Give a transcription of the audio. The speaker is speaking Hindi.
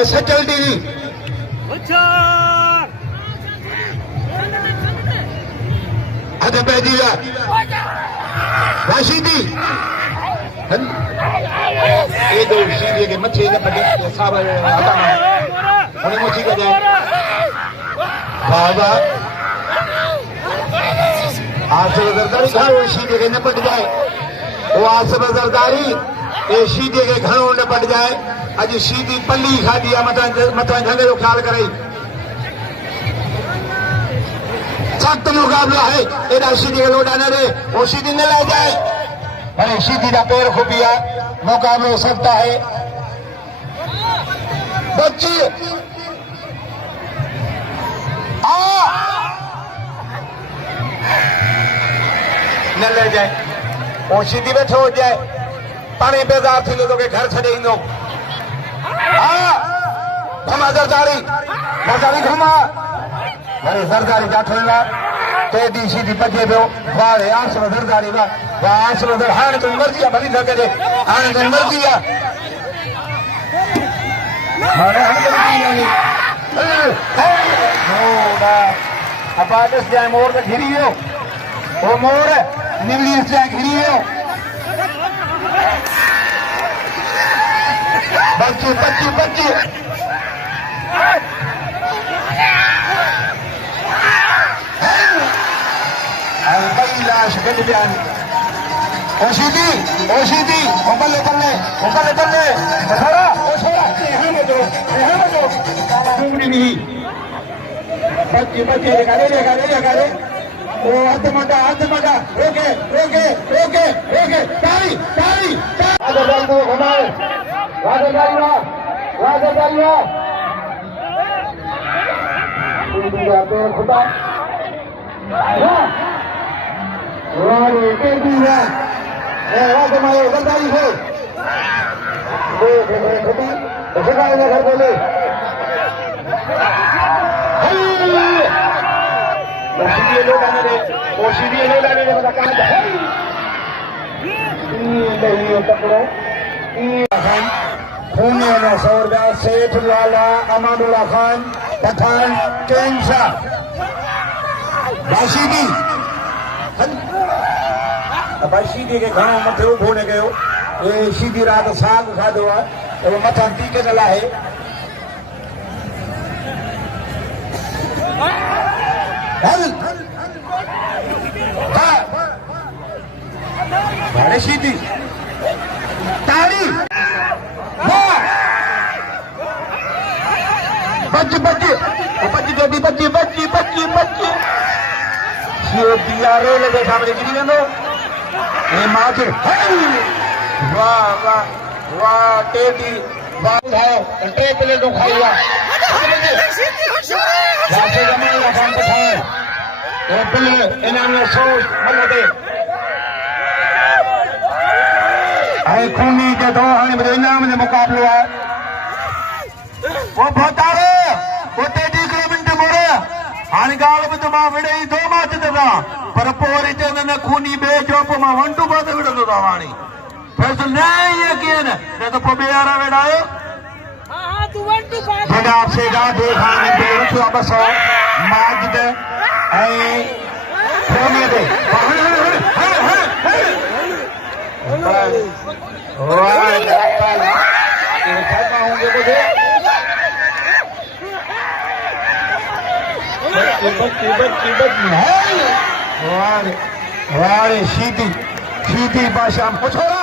है सचल टीवी। अरे बैठी राशिदी ये दो सीधे के मच्छी का पटे साब आता है और मच्छी का जाए बाबा आज से बजरदारी खाओ सीधे के न पट जाए वो आज से बजरदारी ये सीधे के घरों न पट जाए अज सीधी पल्ली खा दिया मत झंडे को ख्याल करे सख्त मुकाबला है ये सीधी के लोटा न रे वो सीधी न ले जाए अरे सीधी का पैर खुपिया मुकाबला सकता है बच्ची न ले जाए वो सीधी बैठे हो जाए पानी बेजार थी लोगों के घर छड़े इन लोग घुमा जरदारी घुमा अरे जरदारी जाठो ना तेदी सीधी बचे पियो वाह आसरो जरदारी वाह आसरो दर हाणे तुम मर्जी आहे भली न करे हाणे तुम मर्जी आहे हाणे अब आदेश जाए मोर तो घिरी हो वो मोर निवली से घिरी हो बच्ची बच्ची बच्ची लाश गड बयान ओशीदी बल्ले छोड़ा डूबनी नहीं बच्चे करे वो हाथ मटा रोके तारी घुमाए खुदा जरदारी हो घर बोले लोग आने रे लोग आने रे मतलब कहाँ पकड़ो खूनी ने 100 रुपया सेठ वाला अमानुल्ला खान पठान केंसा राशिदी सीधी के घणो मथे उभो न कयो ये सीधी रात साग खाधो आहे मथां टीके न लाहे भाड़े सीधी ताड़ी बच्ची दियारे लगे सामने गिरी वेंदो वाह टेडी टे प्लेटों खाई खूनी के दो हाणे इनाम जो मुकाबलो है वो भोतारो वो 33 मिनट मोड़े हाणे गाल बि मां विड़े ई 2 मैच ते पर पोइ वरी चवंदा न खूनी बे जो पोइ मां 1-2 ते विड़ंदो था हाणे फैसलो न ईअं कीअं न त पोइ ॿे वारा वेड़ा आहियो जनाब से ॾाढे हाणे रुखियो 200 माजिद ऐं खूनी ते सीधी बादशाह छोड़ा